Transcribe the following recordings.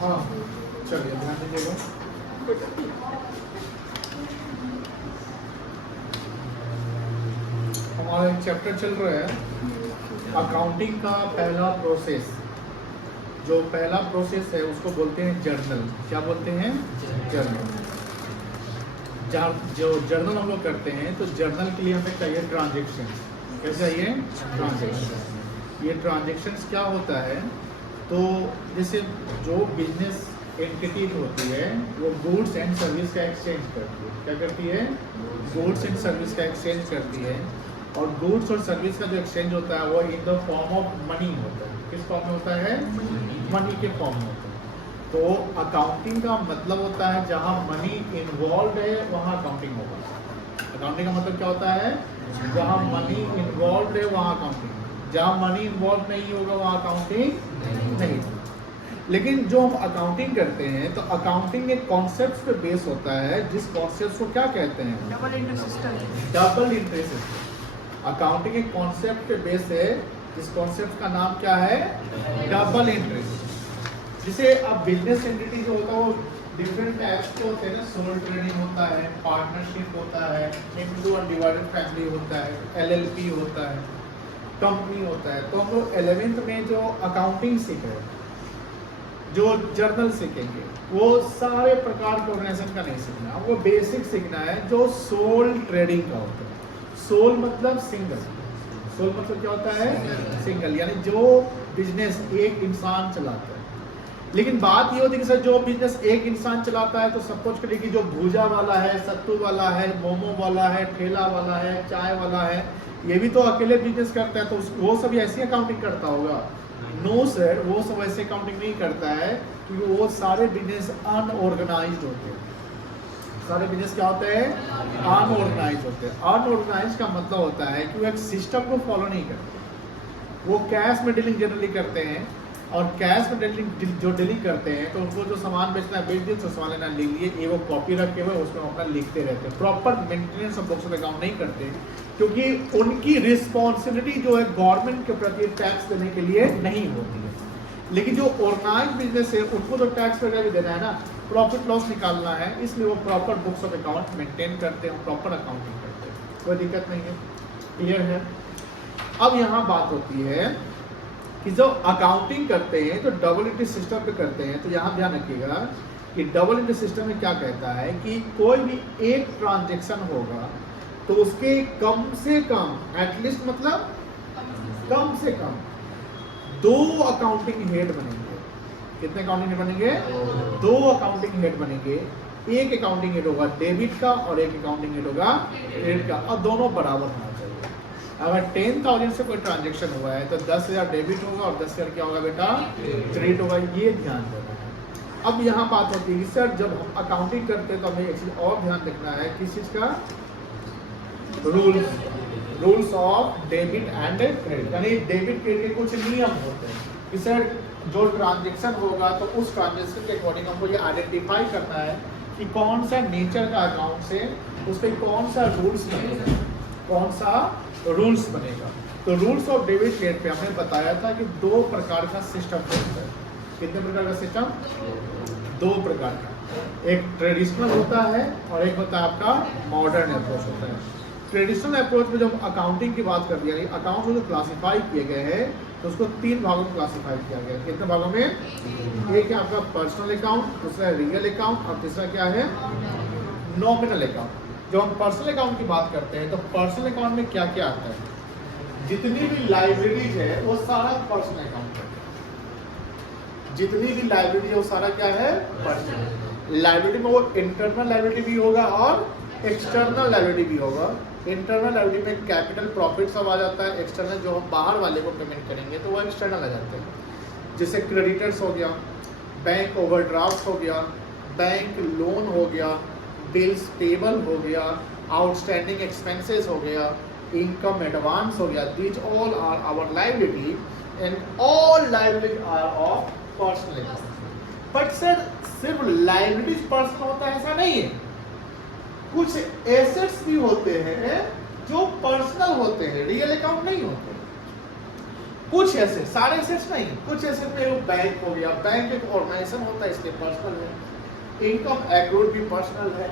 हाँ चलिए ध्यान दीजिएगा। हमारा एक चैप्टर चल रहा है अकाउंटिंग का पहला प्रोसेस। जो पहला प्रोसेस है उसको बोलते हैं जर्नल। क्या बोलते हैं? जर्नल। जो जर्नल हम लोग करते हैं तो जर्नल के लिए हमें चाहिए ट्रांजेक्शन। क्या चाहिए? ट्रांजेक्शन। ये ट्रांजेक्शन्स क्या होता है? तो जैसे जो बिजनेस एंटिटी होती है वो गुड्स एंड सर्विस का एक्सचेंज करती है। क्या करती है? गुड्स एंड सर्विस का एक्सचेंज करती है। और गुड्स और सर्विस का जो एक्सचेंज होता है वो in the form of money होता है। किस फॉर्म में होता है? मनी के फॉर्म में होता है। तो अकाउंटिंग का मतलब होता है जहाँ मनी इन्वॉल्व है वहाँ अकाउंटिंग होगा। अकाउंटिंग का मतलब क्या होता है? जहाँ मनी इन्वॉल्व है वहाँ अकाउंटिंग। जहाँ मनी इन्वॉल्व नहीं होगा वहाँ अकाउंटिंग नहीं होगा। लेकिन जो हम अकाउंटिंग करते हैं तो अकाउंटिंग एक कॉन्सेप्ट पे बेस होता है, जिस कॉन्सेप्ट को क्या कहते हैं? Double interest system. Double interest system. Accounting एक कॉन्सेप्ट पे बेस है, जिस कॉन्सेप्ट का नाम क्या है? Double interest. जिसे अब बिजनेस एंटिटी जो होता है वो डिफरेंट टाइप्स के होते हैं ना। सोल ट्रेडिंग होता है, पार्टनरशिप होता है, इंटू अनडिवाइडेड फैमिली होता है, एलएलपी होता है, कंपनी होता है। तो हम लोग 11th में जो अकाउंटिंग सीख रहे हैं, जो जर्नल सीखेंगे, वो सारे प्रकार के ऑर्गेनाइजेशन का नहीं सीखना, वो बेसिक सीखना है जो सोल ट्रेडिंग का होता है। सोल मतलब सिंगल। सोल मतलब क्या होता है? सिंगल, यानी जो बिजनेस एक इंसान चलाता है। लेकिन बात ये होती है कि सर जो बिजनेस एक इंसान चलाता है तो सपोज करिए कि जो भूजा वाला है, सत्तू वाला है, मोमो वाला है, ठेला वाला है, चाय वाला है, ये भी तो अकेले बिजनेस करता है, तो वो सब ऐसी अकाउंटिंग करता होगा? नो सर, वो सब ऐसे अकाउंटिंग नहीं करता है, क्योंकि वो सारे बिजनेस अनऑर्गेनाइज्ड होते हैं। सारे बिजनेस क्या होते हैं? अनऑर्गेनाइज्ड होते हैं। अनऑर्गेनाइज्ड का मतलब होता है कि वो एक सिस्टम को फॉलो नहीं करते। वो कैश में डीलिंग जनरली करते हैं, और कैश में डीलिंग जो डीलिंग करते हैं तो उनको जो सामान बेचना है बेच दिए, तो सामान लेना ले लिए, ये वो कॉपी रखे हुए उसमें अपना लिखते रहते हैं। Proper maintenance of books of account नहीं करते, क्योंकि उनकी रिस्पॉन्सिबिलिटी जो है गवर्नमेंट के प्रति टैक्स देने के लिए नहीं होती है। लेकिन जो ऑर्गेनाइज्ड बिजनेस है उनको तो टैक्स वगैरह भी देना है ना, प्रॉफिट लॉस निकालना है, इसलिए वो proper books of account maintain करते हैं, प्रॉपर अकाउंटिंग करते हैं। कोई दिक्कत नहीं है, क्लियर है? अब यहाँ बात होती है कि जब अकाउंटिंग करते हैं तो डबल एंट्री सिस्टम पे करते हैं। तो यहाँ ध्यान रखिएगा कि डबल एंट्री सिस्टम में क्या कहता है कि कोई भी एक ट्रांजैक्शन होगा तो उसके कम से कम, एटलीस्ट मतलब कम से कम 2 अकाउंटिंग हेड बनेंगे। कितने अकाउंटिंग हेड बनेंगे? 2 अकाउंटिंग हेड बनेंगे। एक अकाउंटिंग हेड होगा डेबिट का और एक अकाउंटिंग हेड होगा क्रेडिट का, और दोनों बराबर होना चाहिए। अगर 10,000 से कोई ट्रांजैक्शन हुआ है तो 10,000 डेबिट होगा और 10,000 क्या होगा बेटा? क्रेडिट होगा। ये ध्यान देना है। अब यहाँ बात होती है कि सर जब हम अकाउंटिंग करते हैं तो हमें एक चीज और ध्यान रखना है, किस चीज का? Rules of debit and credit. यानी डेबिट क्रेडिट के कुछ नियम होते हैं कि सर जो ट्रांजैक्शन होगा तो उस ट्रांजैक्शन के अकॉर्डिंग हमको ये आइडेंटिफाई करना है कि कौन सा नेचर का अकाउंट से उस पर कौन सा रूल्स बनेगा, कौन सा रूल्स बनेगा। तो रूल्स ऑफ डेबिट क्रेडिट पे हमने बताया था कि 2 प्रकार का सिस्टम होता है। कितने प्रकार का सिस्टम? 2 प्रकार का। एक ट्रेडिशनल होता है और एक होता है आपका मॉडर्न अप्रोच होता है। ट्रेडिशनल अप्रोच में जब अकाउंटिंग की बात कर दिया, अकाउंट जो क्लासिफाई किए गए हैं तो उसको 3 भागों में क्लासिफाई किया गया है। कितने भागों में? एक है आपका पर्सनल अकाउंट, दूसरा है रियल अकाउंट और तीसरा क्या है? Nominal account. जब हम पर्सनल अकाउंट की बात करते हैं तो पर्सनल अकाउंट में क्या क्या आता है? जितनी भी लाइब्रेरीज है वो सारा पर्सनल अकाउंट है। जितनी भी लाइब्रेरी है वो सारा क्या है? पर्सनल। लाइब्रेरी में वो इंटरनल लाइब्रेरी भी होगा और एक्सटर्नल लाइब्रेरी भी होगा। इंटरनल लाइब्रेरी में कैपिटल प्रॉफिट सब आ जाता है, एक्सटर्नल जो हम बाहर वाले को पेमेंट करेंगे तो वो एक्सटर्नल आ जाते हैं। जैसे क्रेडिटर्स हो गया, बैंक ओवरड्राफ्ट हो गया, बैंक लोन हो गया, बिल्स पेबल हो गया, आउटस्टैंडिंग एक्सपेंसेस हो गया, इनकम एडवांस हो गया। These all are our liability and all liability are of personal account. But sir सिर्फ लाइबिलिटीज पर्सनल होता है ऐसा नहीं है, कुछ एसेट्स भी होते हैं जो पर्सनल होते हैं, रियल अकाउंट नहीं होते। कुछ एसेट, सारे एसेट्स नहीं, कुछ एसेट में वो बैंक हो गया, बैंक एक ऑर्गेनाइजेशन होता है इसलिए पर्सनल है। इनकम एक्रूड भी पर्सनल है।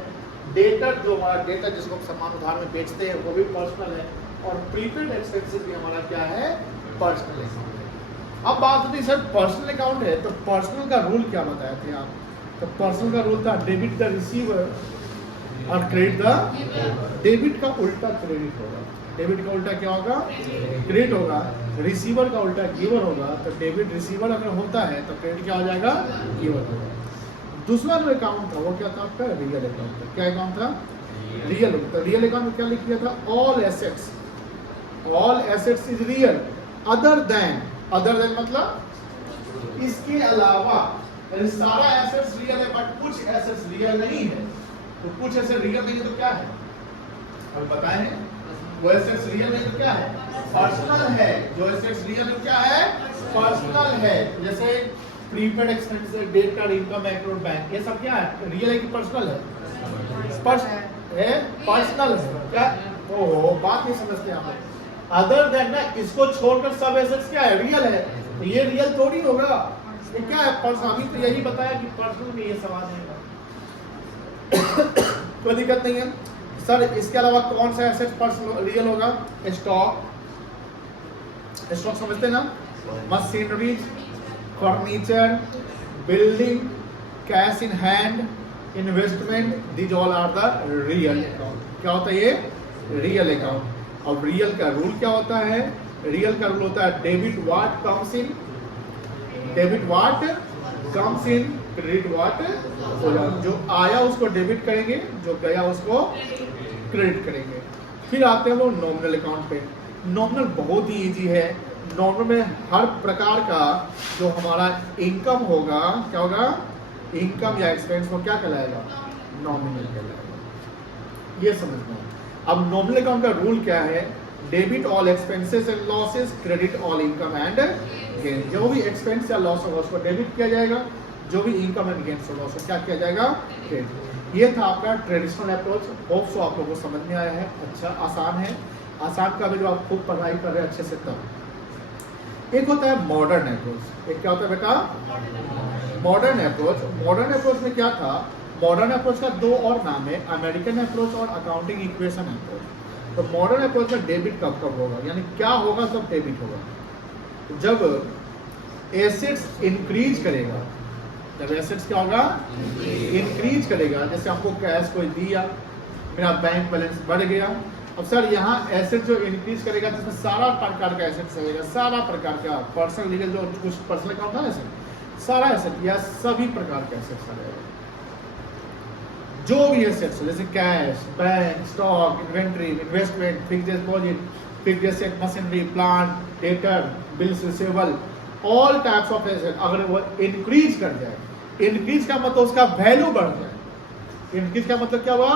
डेटर जो हमारा डेटर जिसको हम सामान उधार में बेचते हैं वो भी पर्सनल है। और प्रीपेड एक्सपेंसेस भी हमारा क्या है, पर्सनल अकाउंट है। अब बात होती है सर पर्सनल अकाउंट है तो पर्सनल का रूल क्या बताए थे आप? तो पर्सनल का रूल था डेबिट द रिसीवर और क्रेडिट द, डेबिट का उल्टा क्रेडिट होगा। डेबिट का उल्टा क्या होगा, क्रेडिट होगा। रिसीवर का उल्टा गिवर होगा। तो डेबिट रिसीवर अगर होता है तो क्रेडिट क्या हो जाएगा, गिवर होगा। दूसरा जो अकाउंट था वो क्या था आपका, रियल अकाउंट था। क्या अकाउंट था, रियल। तो रियल अकाउंट में क्या लिख दिया था, all assets, all assets is real other than, other than मतलब इसके अलावा, यानी सारा एसेट्स रियल है बट कुछ एसेट्स रियल नहीं है। तो कुछ एसेट्स रियल नहीं है तो क्या है, अब बताएं, वो एसेट्स रियल नहीं तो क्या है, पर्सनल है। जो एसेट्स रियल है क्या है, पर्सनल है। जैसे prepaid expenses, debt card, income accrued, bank, ये सब क्या है, रियल है कि पर्सनल है, पर्सनल है। क्या, ओहो बात नहीं समझते आप। अदर देन ना, इसको छोड़कर सब एसेट्स क्या है, रियल है। तो ये रियल थोड़ी होगा, ये क्या है, पर्सनल। अभी तो यही बताया कि पर्सनल में ये सवाल है कोई दिक्कत नहीं है सर। इसके अलावा कौन सा एसेट पर्सनल रियल होगा, स्टॉक, स्टॉक समझते ना, machinery, furniture, building, cash in hand, investment, these all are the real account. क्या होता है ये, रियल अकाउंट। अब रियल का रूल क्या होता है, रियल का रूल होता है debit what comes in, debit what comes in, credit what, जो आया उसको डेबिट करेंगे, जो गया उसको क्रेडिट करेंगे। फिर आते हैं वो नॉमिनल अकाउंट पे। नॉमिनल बहुत ही इजी है। नॉमिनल में हर प्रकार का जो हमारा इनकम होगा, क्या होगा, इनकम या एक्सपेंस को क्या कहलाएगा, नॉमिनल कहलाएगा। ये समझना है। अब नॉमिनल अकाउंट का रूल क्या है, debit all expenses and losses, credit all income and gain. जो भी एक्सपेंस या लॉस होगा उसको डेबिट किया जाएगा, जो भी इनकम एंड गेन होगा उसको क्या किया जाएगा, क्रेडिट। ये था आपका ट्रेडिशनल अप्रोच। होप सो आप लोगों को समझ में आया है। अच्छा आसान है, आसान का भी जो आप खुद पढ़ाई कर रहे हैं अच्छे से तब। एक होता है मॉडर्न अप्रोच। एक क्या होता है बेटा, मॉडर्न अप्रोच। मॉडर्न अप्रोच में क्या था, मॉडर्न अप्रोच का दो और नाम है, अमेरिकन अप्रोच और अकाउंटिंग इक्वेशन अप्रोच। तो मॉडर्न अप्रोच में डेबिट कब कब होगा, यानी क्या होगा तब डेबिट होगा, जब एसेट्स इंक्रीज करेगा। जब एसेट्स क्या होगा, इंक्रीज करेगा। जैसे हमको कैश कोई दिया, मेरा बैंक बैलेंस बढ़ गया। अब सर यहाँ एसेट जो इंक्रीज करेगा जिसमें सारा प्रकार का एसेट्स रहेगा, सारा प्रकार का पर्सनल लीगल जो कुछ पर्सनल अकाउंट था ना, सारा एसेट या सभी प्रकार के एसेट्स रहेगा। जो भी एसेट्स जैसे cash, bank, stock, inventory, investment, fixed deposit, fixed asset, machinery, plant, debtor, bills receivable, all types of asset अगर वो इंक्रीज कर जाए, इंक्रीज का मतलब उसका वैल्यू बढ़ जाए। इंक्रीज का मतलब क्या हुआ,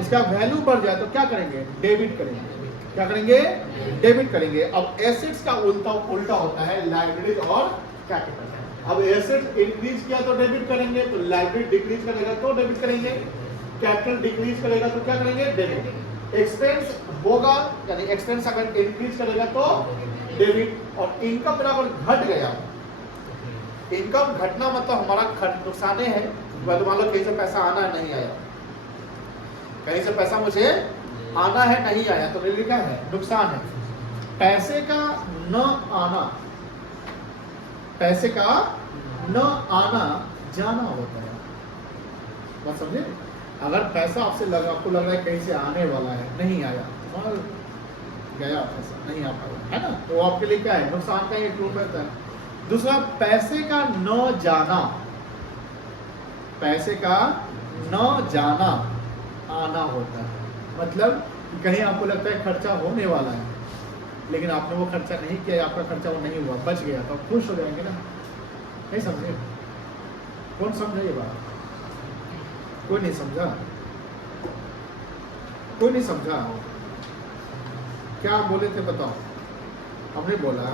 उसका वैल्यू बढ़ जाए तो क्या करेंगे, डेबिट करेंगे। क्या करेंगे, डेबिट करेंगे। अब एसेट्स का उल्टा होता है लायबिलिटी और कैपिटल। अब एसेट इंक्रीज किया तो डेबिट करेंगे, तो लायबिलिटी डिक्रीज करेगा तो डेबिट करेंगे, कैपिटल डिक्रीज करेगा तो क्या करेंगे, डेबिट। एक्सपेंस होगा, यानी एक्सपेंस अगर इंक्रीज करेगा तो डेबिट। और इनकम बराबर घट गया, इनकम घटना मतलब हमारा नुकसान है। मान लो कहीं से पैसा आना है, नहीं आया, कहीं से पैसा मुझे आना है, नहीं आया, तो लिखा है नुकसान है। पैसे का न आना, पैसे का न आना जाना होता है। बात समझे, अगर पैसा आपसे लगा, आपको लग रहा है कहीं से आने वाला है, नहीं आया, और गया पैसा, नहीं आ पाया, है ना, तो आपके लिए क्या है, नुकसान का एक रूप रहता है। दूसरा, पैसे का न जाना, पैसे का न जाना आना होता है। मतलब कहीं आपको लगता है खर्चा होने वाला है, लेकिन आपने वो खर्चा नहीं किया, आपका खर्चा वो नहीं हुआ, बच गया, तो आप खुश हो जाएंगे ना। नहीं समझे, कौन समझा ये बात, कोई नहीं समझा, कोई नहीं समझा। क्या आप बोले थे बताओ, हमने बोला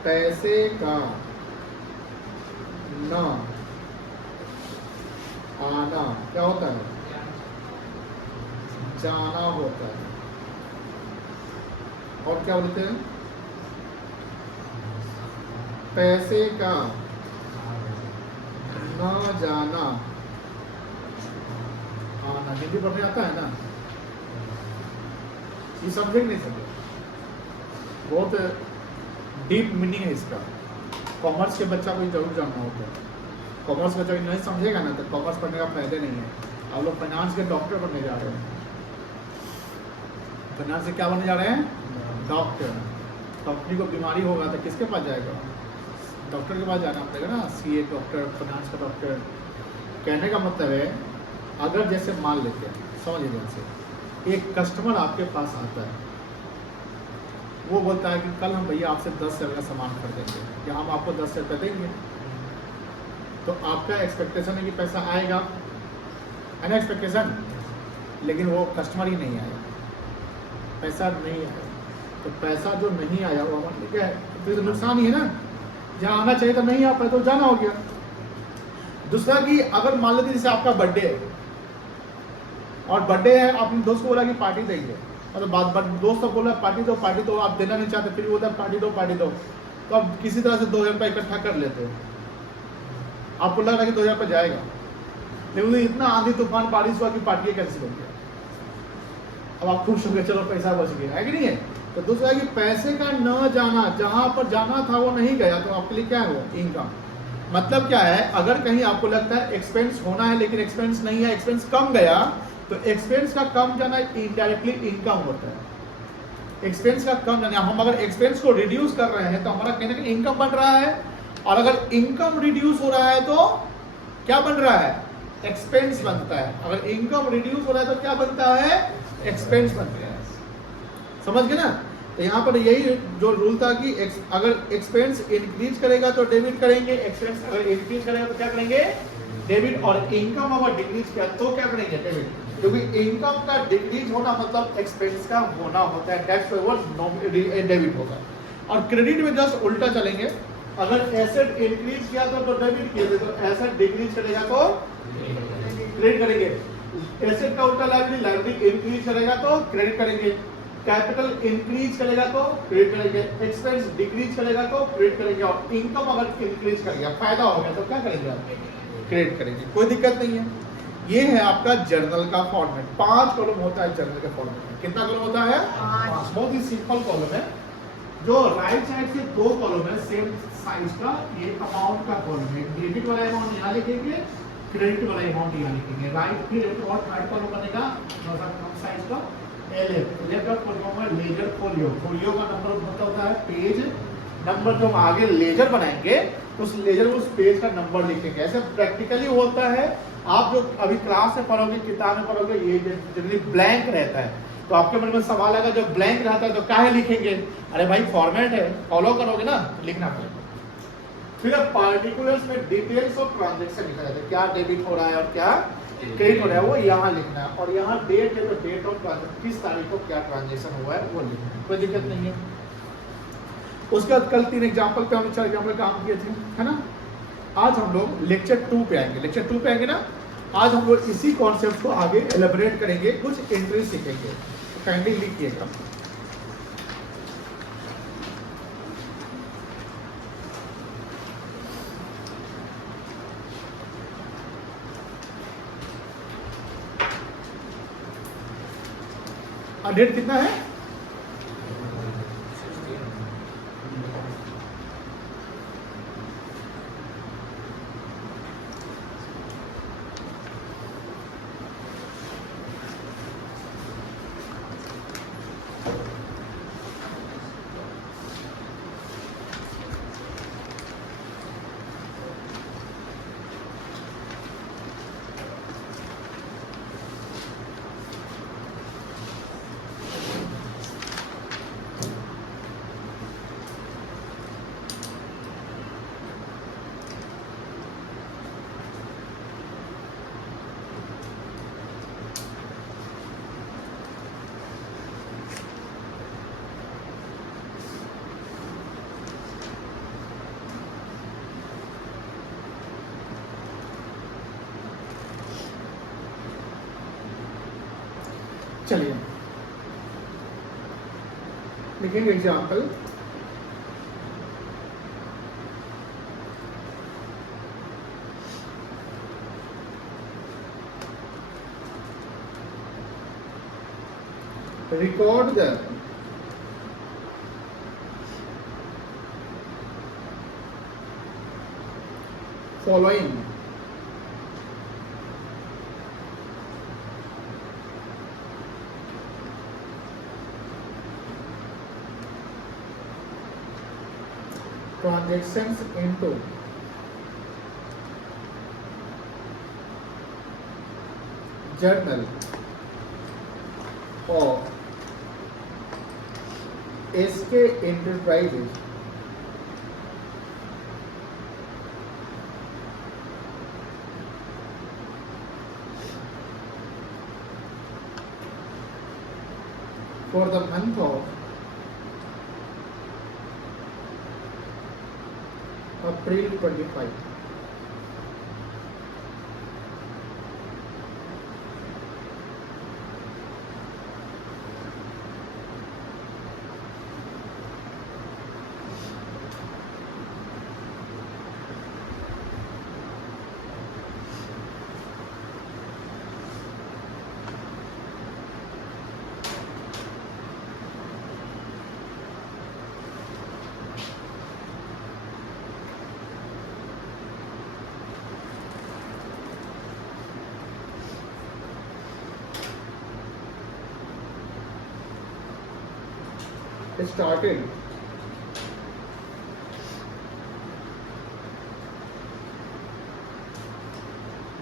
पैसे का न आना क्या होता है, जाना होता है। और क्या बोलते हैं, पैसे का न जाना आना। हिंदी पढ़ने आता है ना, ये समझे नहीं समझे, बहुत डीप मीनिंग है इसका। कॉमर्स के बच्चा को जरूर जानना होता है। कॉमर्स बच्चा नहीं समझेगा ना तो कॉमर्स पढ़ने का फायदे नहीं है। आप लोग फाइनेंस के डॉक्टर बनने जा रहे हैं। फाइनेंस से क्या बनने जा रहे हैं, डॉक्टर। कंपनी को बीमारी होगा तो किसके पास जाएगा, डॉक्टर के पास जाना पड़ेगा ना। सीए डॉक्टर, फाइनेंस का डॉक्टर। कहने का मतलब है, अगर जैसे मान लेते हैं, समझिए ध्यान से, एक कस्टमर आपके पास आता है, वो बोलता है कि कल हम भैया आपसे 10 रुपये का सामान खरीदेंगे, कि हम आपको 10 रुपये देंगे। तो आपका एक्सपेक्टेशन है कि पैसा आएगा, है ना एक्सपेक्टेशन, लेकिन वो कस्टमर ही नहीं आया, पैसा नहीं आया। तो पैसा जो नहीं आया वो मतलब क्या है, तो नुकसान ही है ना। जहाँ आना चाहिए तो नहीं आ पाए तो जाना हो गया। दूसरा कि अगर मान लेते जैसे आपका बर्थडे है और बर्थडे है, आपने दोस्त को बोला कि पार्टी देंगे, मतलब दोस्त को बोला पार्टी दो, आप देना नहीं चाहते, फिर बोलता पार्टी दो, तो आप किसी तरह से 2000 रुपये इकट्ठा कर लेते हो। आपको लग रहा है कि 2000 रुपये जाएगा, लेकिन इतना आंधी तूफान बारिश हुआ कि पार्टी कैंसिल हो गया। अब आप खुश हो गए, चलो पैसा बच गया, है कि नहीं है। तो दूसरा कि पैसे का न जाना, जहां पर जाना था वो नहीं गया, तो आपके लिए क्या है वो इनकम। मतलब क्या है, अगर कहीं आपको लगता है एक्सपेंस होना है लेकिन एक्सपेंस नहीं है, एक्सपेंस कम गया, तो एक्सपेंस का कम जाना इनडायरेक्टली इनकम होता है। एक्सपेंस का कम जाना, हम अगर एक्सपेंस को रिड्यूस कर रहे हैं तो हमारा कहने का इनकम बन रहा है, और अगर इनकम रिड्यूस हो रहा है तो क्या बन रहा है, एक्सपेंस बनता है। अगर इनकम रिड्यूस हो रहा है तो क्या बनता है, एक्सपेंस बनता है। समझ गए ना। तो यहाँ पर यही जो रूल था कि अगर एक्सपेंस इंक्रीज करेगा तो डेबिट करेंगे, एक्सपेंस अगर इंक्रीज करेगा तो क्या करेंगे, डेबिट। और इनकम अगर डिक्रीज किया तो क्या करेंगे, डेबिट। क्योंकि इनकम का डिक्रीज होना मतलब एक्सपेंस का होना होता है, टैक्स पेबल डेबिट होगा। और क्रेडिट में जस्ट उल्टा चलेंगे, अगर एसेट इंक्रीज किया तो डेबिट किया, तो एसेट डिक्रीज करेगा तो क्रेडिट करेंगे। एसेट का उल्टा लायबिलिटी इंक्रीज करेगा तो क्रेडिट करेंगे, कैपिटल इंक्रीज करेगा तो क्रेडिट करेंगे, एक्सपेंस डिक्रीज करेगा तो क्रेडिट करेंगे, और इनकम अगर इंक्रीज करेगा, फायदा हो गया तो क्या करेंगे, क्रेडिट करेंगे। कोई दिक्कत नहीं है। ये है आपका जर्नल का फॉर्मेट। 5 कॉलम होता है जर्नल के फॉर्मेट में। कितना कॉलम होता है, 5। बहुत ही सिंपल कॉलम है। जो राइट साइड से 2 कॉलम है सेम साइज का, ये अमाउंट का कॉलम है। डेबिट वाला अमाउंट यहाँ लिखेंगे, क्रेडिट वाला अमाउंट यहाँ लिखेंगे। राइट फिर और थर्ड कॉलम बनेगा थोड़ा कम साइज का, लेफ्ट का कॉलम है लेजर फोलियो। फोलियो का नंबर होता है पेज नंबर। जो हम आगे लेजर बनाएंगे उस लेजर में उस पेज का नंबर लिखेंगे। ऐसे प्रैक्टिकली होता है। आप जो अभी क्लास में पढ़ोगे, किताब में पढ़ोगे, ये जनरली ब्लैंक रहता है, तो आपके मन में सवाल आएगा जब ब्लैंक रहता है तो क्या है लिखेंगे। अरे भाई फॉर्मेट है, फॉलो करोगे ना, लिखना पड़ेगा। फिर पार्टिकुलर्स में डिटेल्स ऑफ ट्रांजैक्शन लिखा जाता है, क्या डेबिट हो रहा है और क्या क्रेडिट हो रहा है, वो यहाँ लिखना है। और यहाँ डेट है तो डेट ऑफ ट्रांजैक्शन, किस तारीख को क्या ट्रांजैक्शन हुआ है वो लिखना है, कोई दिक्कत नहीं है। उसके बाद कल 3 एग्जाम्पल पे हमने 4 एग्जाम्पल काम किए थे, है ना। आज हम लोग लेक्चर 2 पे आएंगे। लेक्चर 2 पे आएंगे ना, आज हम लोग इसी कॉन्सेप्ट को आगे एलेबरेट करेंगे, कुछ एंट्री सीखेंगे। तो काइंडली लिखिएगा। डेट कितना है, चलिए लिखेंगे example, record the following transactions into journal of SK Enterprises for the month of April 25. Started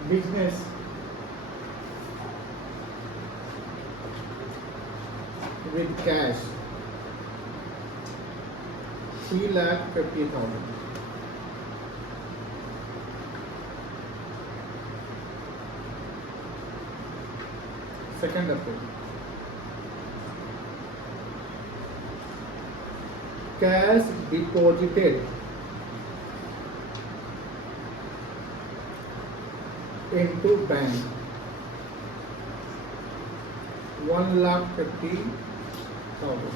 business with cash 3,50,000. Second April, cash deposited into bank 1,50,000.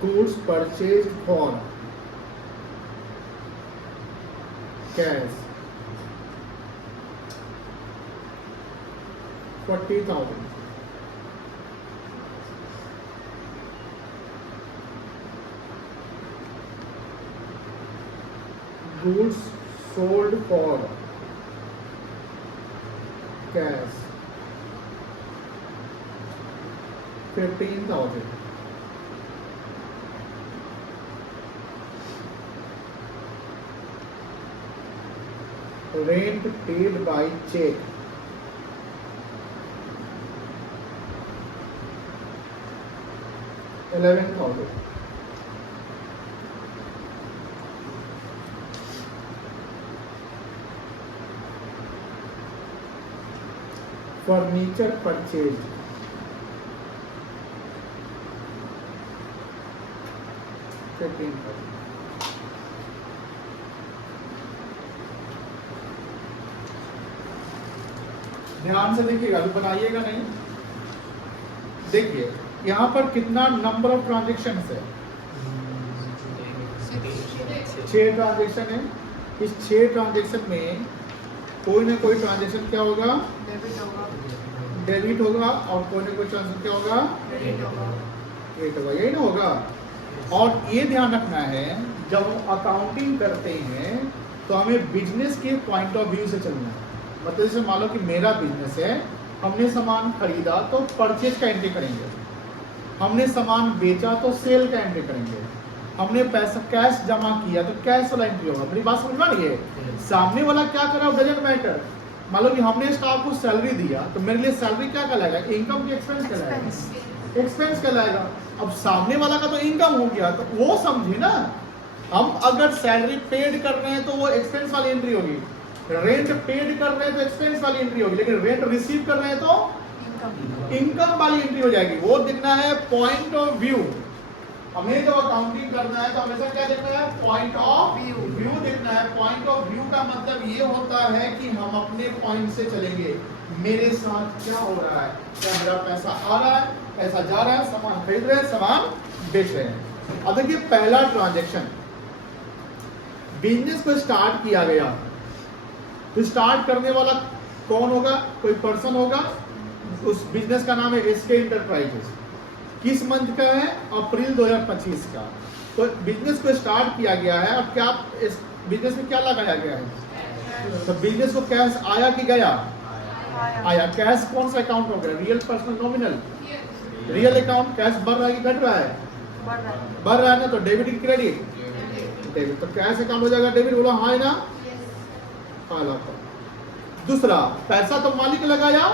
Goods purchased for cash 40,000. Goods sold for cash 15,000. Rent paid by check 11,000. Furniture purchased 15,000. ध्यान से देखिएगा, अभी बनाइएगा नहीं। देखिए यहाँ पर कितना नंबर ऑफ ट्रांजेक्शन है, 6 ट्रांजेक्शन है। इस 6 ट्रांजेक्शन में कोई ना कोई ट्रांजेक्शन क्या होगा, डेबिट होगा, और कोई ना कोई ट्रांजेक्शन क्या होगा, क्रेडिट होगा, यही ना होगा। और ये ध्यान रखना है, जब हम अकाउंटिंग करते हैं तो हमें बिजनेस के पॉइंट ऑफ व्यू से चलना है। मतलब जैसे मान लो कि मेरा बिजनेस है, हमने सामान खरीदा तो परचेज का एंट्री करेंगे, हमने सामान बेचा तो सेल का एंट्री करेंगे, हमने पैसा कैश जमा किया तो कैश वाला एंट्री होगा। मेरी बात समझ में आ रही है? सामने वाला क्या कर रहा है डजंट मैटर। मान लो कि हमने स्टाफ को सैलरी दिया तो मेरे लिए सैलरी क्या कहलाएगा, इनकम की एक्सपेंस कहलाएगा, एक्सपेंस कहलाएगा। अब सामने वाला का तो इनकम हो गया, तो वो समझे ना, हम अगर सैलरी पेड कर रहे हैं तो वो एक्सपेंस वाली एंट्री होगी, रेंट पेड कर रहे हैं तो एक्सपेंस वाली एंट्री होगी, लेकिन रेंट रिसीव कर रहे हैं तो इनकम वाली एंट्री हो जाएगी। वो देखना है पॉइंट ऑफ व्यू। हमें जब अकाउंटिंग करना है तो हमेशा क्या देखना है, पॉइंट ऑफ व्यू देखना है। पॉइंट ऑफ व्यू का मतलब ये होता है कि हम अपने पॉइंट से चलेंगे, मेरे साथ क्या हो रहा है, क्या मेरा पैसा आ रहा है, पैसा जा रहा है, सामान खरीद रहे हैं, सामान बेच रहे हैं। अब देखिए पहला ट्रांजैक्शन, बिजनेस को स्टार्ट किया गया, तो स्टार्ट करने वाला कौन होगा, कोई पर्सन होगा, उस बिजनेस का नाम है एसके इंटरप्राइजेस। किस मंथ का है, अप्रैल 2025 का। तो बिजनेस को स्टार्ट किया गया है। अब क्या इस बिजनेस में क्या लगाया गया है, तो बिजनेस को कैश आया कि गया, आया। कैश कौन सा अकाउंट हो गया, real personal nominal, real account. Cash बढ़ रहा है कि घट रहा है, बढ़ रहा है ना, तो डेबिट की क्रेडिट, डेबिट। तो कैश अकाउंट हो जाएगा डेबिट, बोला हाँ है ना, हाँ। दूसरा, पैसा तो मालिक लगाया,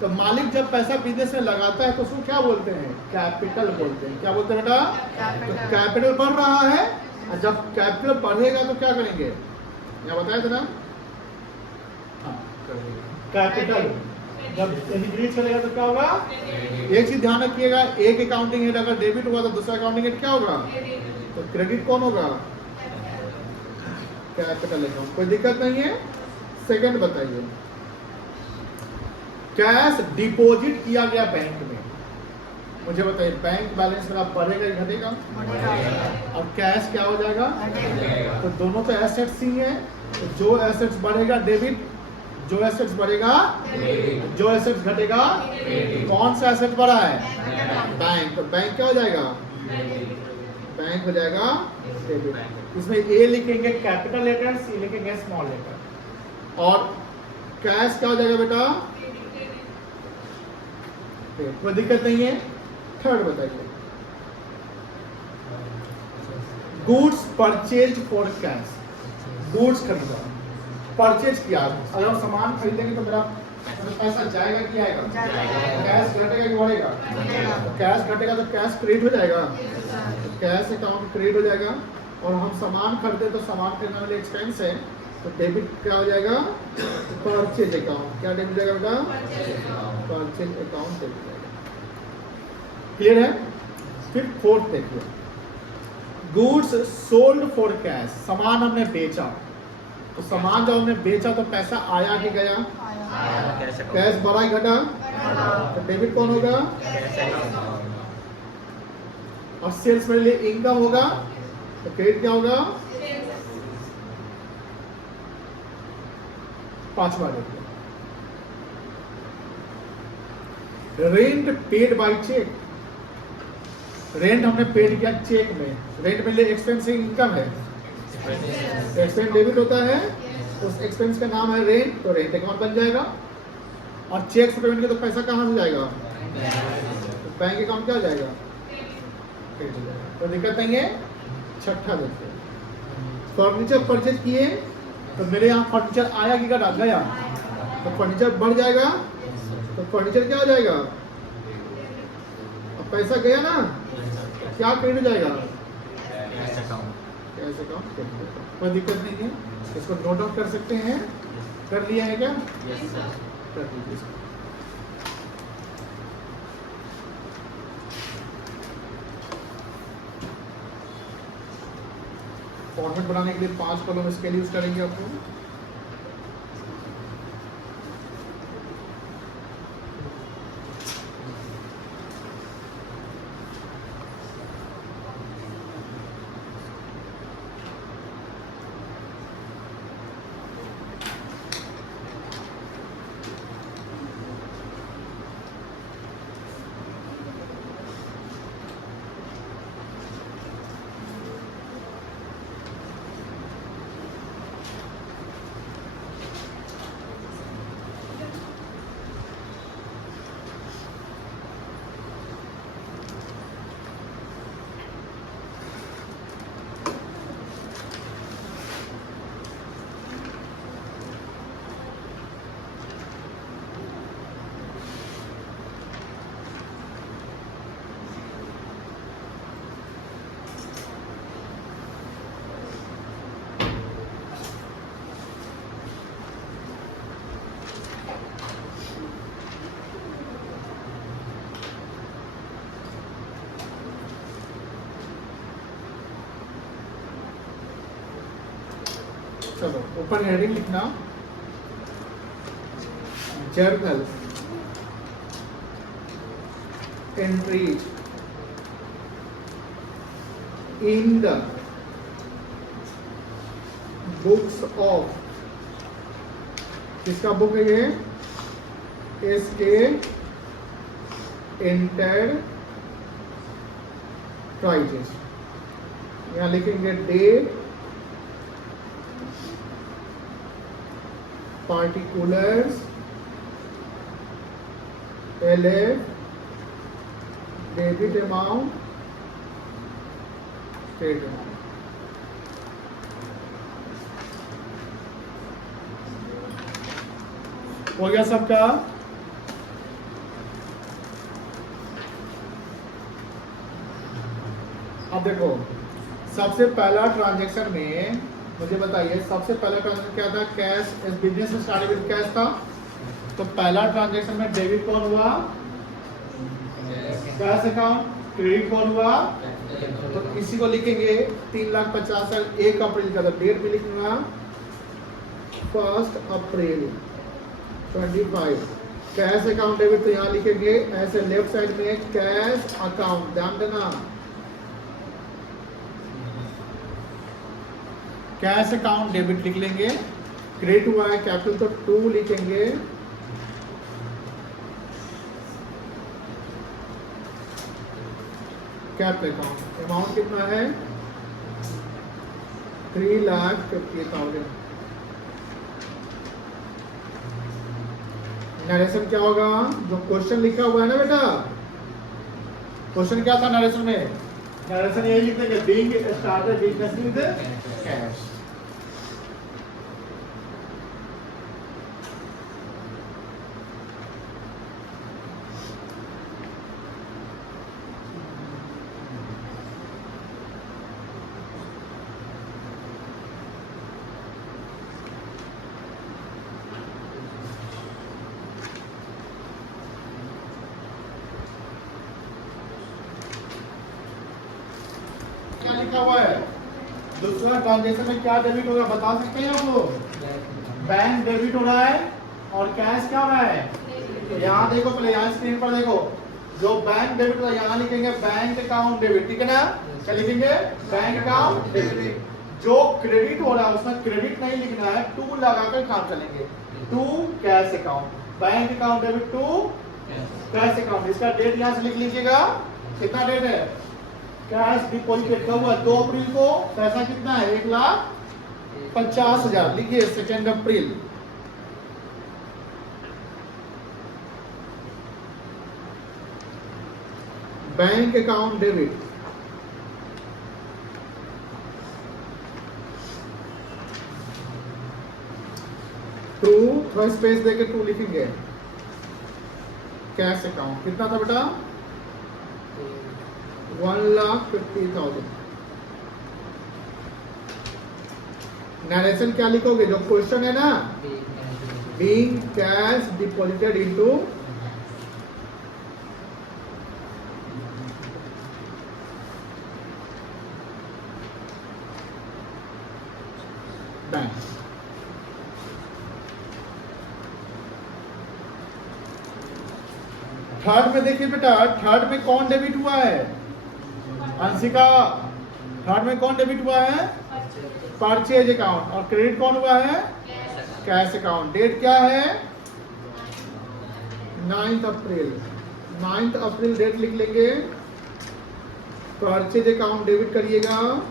तो मालिक जब पैसा बिजनेस में लगाता है तो उसको क्या बोलते हैं, कैपिटल बोलते हैं। क्या बोलते हैं बेटा, तो कैपिटल बढ़ रहा है, और जब कैपिटल बढ़ेगा तो क्या करेंगे, यहाँ बताया था ना, कैपिटल जब इंक्रीज करेगा तो क्या होगा। एक चीज ध्यान रखिएगा, एक अकाउंटिंग हेड अगर डेबिट हुआ तो दूसरा अकाउंटिंग हेड क्या होगा, तो क्रेडिट कौन होगा, कैपिटल अकाउंट। कोई दिक्कत नहीं है। सेकंड बताइए, कैश डिपॉजिट किया गया बैंक में, मुझे बताइए बैंक बैलेंस मेरा बढ़ेगा या घटेगा, और कैश क्या हो जाएगा, तो दोनों तो एसेट्स ही है। तो जो एसेट्स बढ़ेगा डेबिट, जो एसेट्स बढ़ेगा, जो एसेट्स घटेगा, कौन सा एसेट बढ़ा है, बैंक। तो बैंक क्या हो जाएगा, बैंक हो जाएगा डेबिट। इसमें ए लिखेंगे कैपिटल लेटर, सी लिखेंगे स्मॉल लेटर। और कैश क्या हो जाएगा बेटा, कोई दिक्कत नहीं है। थर्ड बताइए, goods purchase for cash, goods खरीदा, परचेज किया। अगर हम सामान खरीदेंगे तो मेरा पैसा जाएगा कि आएगा, कैश घटेगा कि बढ़ेगा, तो कैश घटेगा तो कैश क्रेडिट हो जाएगा, तो कैश अकाउंट क्रेडिट हो जाएगा। और हम सामान खरीदे तो सामान खरीदने वाले एक्सपेंस है, तो डेबिट क्या हो जाएगा, परचेज अकाउंट। क्या डेबिट जाएगा बेटा, परचेज अकाउंट डेबिट जाएगा। क्लियर है। फिर फोर्थ देखिए, गुड्स सोल्ड फॉर कैश, सामान हमने बेचा, तो सामान जब हमने बेचा तो पैसा आया कि गया, कैश बढ़ा ही घटा, तो डेबिट कौन होगा, और सेल्स मेरे लिए इनकम होगा, तो क्रेडिट क्या होगा। पांचवा देखिए, rent paid by cheque, rent हमने पेड किया चेक में, रेंट में लिए एक्सपेंस इनकम है, एक्सपेंस डेबिट होता है, उस एक्सपेंस का नाम है रेंट, तो रेंट अकाउंट बन जाएगा। और चेक से पेमेंट किया तो पैसा कहाँ से जाएगा, तो बैंक अकाउंट क्या हो जाएगा, तो दिक्कत नहीं है। छठा देखिए, फर्नीचर परचेज किए, तो मेरे यहाँ फर्नीचर आया कि घटा, गया, तो फर्नीचर बढ़ जाएगा, तो फर्नीचर क्या हो जाएगा, अब पैसा गया ना, क्या क्रेडिट हो जाएगा, कैश अकाउंट। कोई दिक्कत नहीं है, इसको नोट आउट कर सकते हैं। कर लिया है क्या, कर लीजिए। फॉर्मेट बनाने के लिए 5 कॉलम स्केल यूज करेंगे आपको। चलो ऊपर हेडिंग लिखना, journal entry in the books of, किसका बुक है ये, एसके एंटरप्राइजेस। यहां लिखेंगे date, particulars, LF, debit amount, credit amount. हो गया सबका? अब देखो सबसे पहला ट्रांजैक्शन में मुझे बताइए, सबसे पहला ट्रांजैक्शन क्या था, cash, business started with cash था। तो पहला ट्रांजैक्शन में डेबिट कौन हुआ, कैश अकाउंट, क्रेडिट कौन हुआ, तो इसी को लिखेंगे 3,50,000 1 अप्रैल का, डेट भी लिखूंगा 1 अप्रैल 25। कैश अकाउंट डेबिट तो यहाँ लिखेंगे ऐसे लेफ्ट साइड में कैश अकाउंट, ध्यान देना कैश अकाउंट डेबिट लिख लेंगे। क्रेडिट हुआ है कैपिटल तो 2 लिखेंगे, कैपिटल अकाउंट अमाउंट कितना है 3,50,000। नरेशन क्या होगा, जो क्वेश्चन लिखा हुआ है ना बेटा, क्वेश्चन क्या था नरेशन में, नरेशन यही लिख देंगे, being started business with cash. क्या लिखा हुआ है, दूसरा ट्रांजेक्शन में क्या डेबिट होगा बता सकते हैं आप लोग, बैंक डेबिट हो रहा है और कैश क्या हो रहा है, यहाँ देखो पहले, यहाँ स्क्रीन पर देखो, जो बैंक डेबिट होगा यहाँ लिखेंगे बैंक अकाउंट डेबिट, ठीक है ना, क्या लिखेंगे बैंक अकाउंट डेबिट। जो क्रेडिट हो रहा है उसमें क्रेडिट नहीं लिखना है, 2 लगाकर काम चलेंगे, 2 cash account, bank account debit 2 cash account. इसका डेट यहाँ से लिख लीजिएगा, कितना डेट है, कैश डिपॉजिट लिखा हुआ 2 अप्रैल को, पैसा कितना है 1,50,000, लिखिए 2 अप्रैल। बैंक अकाउंट डेबिट 2, थोड़ा स्पेस देके 2 लिखेंगे, कैश अकाउंट कितना था बेटा 1,50,000। नरेशन क्या लिखोगे, जो क्वेश्चन है ना, being cash deposited into bank. Third में देखिए बेटा, थर्ड में कौन डेबिट हुआ है, अंशिका, थर्ड में कौन डेबिट हुआ है, परचेज अकाउंट, और क्रेडिट कौन हुआ है, कैश अकाउंट। डेट क्या है 9 अप्रैल, 9 अप्रैल डेट लिख लेंगे, परचेज अकाउंट डेबिट करिएगा,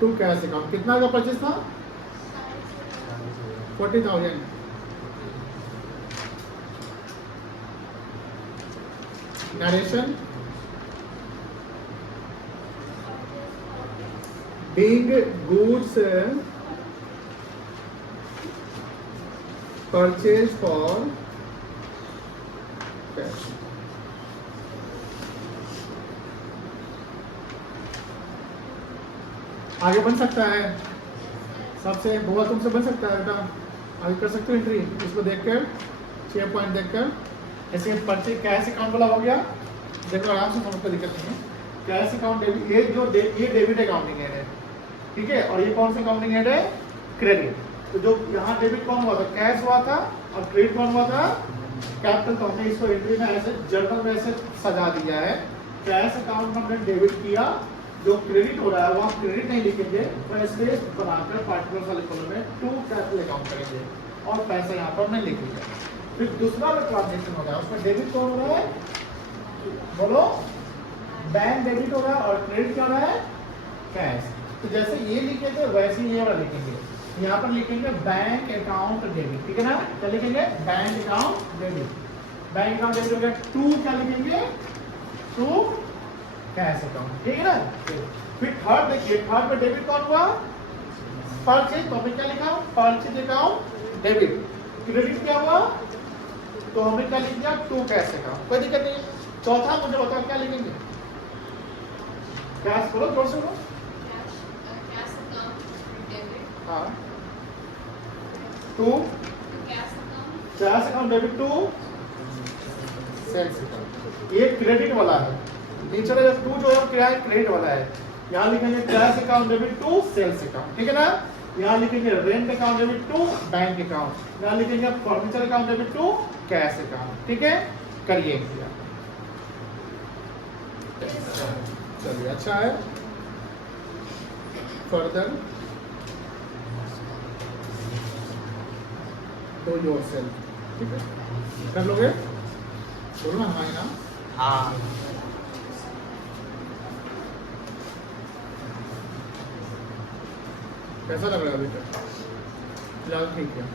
टू कैश अकाउंट। कितना का परचेज था 40,000। Narration, being goods purchased for cash। आगे बन सकता है, सबसे बहुत तुमसे बन सकता है बेटा। आगे कर सकते हो एंट्री, इसको देखकर 6 पॉइंट देखकर। ऐसे पर्चे कैश अकाउंट वाला हो गया, देखो आराम से समझ, कोई दिक्कत नहीं है। कैश अकाउंट डेबिट, ये डेबिट अकाउंटिंग हेड है, ठीक है, और ये कौन सा अकाउंटिंग हेड है? क्रेडिट। तो जो यहाँ डेबिट कौन हुआ था? कैश हुआ था, और क्रेडिट कौन हुआ था? कैपिटल। तो हमने इसको एंट्री में ऐसे जर्नल में ऐसे सजा दिया है। कैश अकाउंट में हमने डेबिट किया, जो क्रेडिट हो रहा है वहाँ क्रेडिट नहीं लिखेंगे, तो स्पेस बनाकर पार्टिकुलर वाले कॉलम में टू कैपिटल अकाउंट करेंगे और पैसा यहाँ पर नहीं लिखेंगे। फिर दूसरा जो ट्रांजेक्शन हो रहा है उसमें डेबिट कौन हो रहा है? बोलो, बैंक डेबिट हो रहा है, और क्रेडिट क्या हो रहा है? कैश। तो जैसे ये लिखे थे वैसे ही ये वाला लिखेंगे, यहाँ पर लिखेंगे बैंक अकाउंट डेबिट, ठीक है ना? क्या लिखेंगे? Bank account debit. Bank account debit हो गया, टू क्या लिखेंगे? टू कैश अकाउंट, ठीक है ना? फिर थर्ड देखिए, थर्ड में डेबिट कौन हुआ? परचेज। तो हमने क्या लिखा? Purchase account debit. क्रेडिट क्या हुआ? तो हमने क्या लिख दिया? To cash account. कोई दिक्कत नहीं। चौथा मुझे बताओ क्या लिखेंगे? कैश बोलो, जोर से बोलो। हाँ, to cash account debit to sales account. ये क्रेडिट वाला है, नीचे वाला टू जो है क्या है? क्रेडिट वाला है। यहाँ लिखेंगे cash account debit to sales account, ठीक है ना? यहाँ लिखेंगे rent account debit to bank account, यहाँ लिखेंगे furniture account debit to cash account, ठीक है? करिए, चलिए अच्छा है। फर्दर डू योरसेल्फ, ठीक है? कर लोगे? बोलो ना हाँ ना? हाँ। कैसा लग रहा है अभी तक? फिलहाल ठीक है।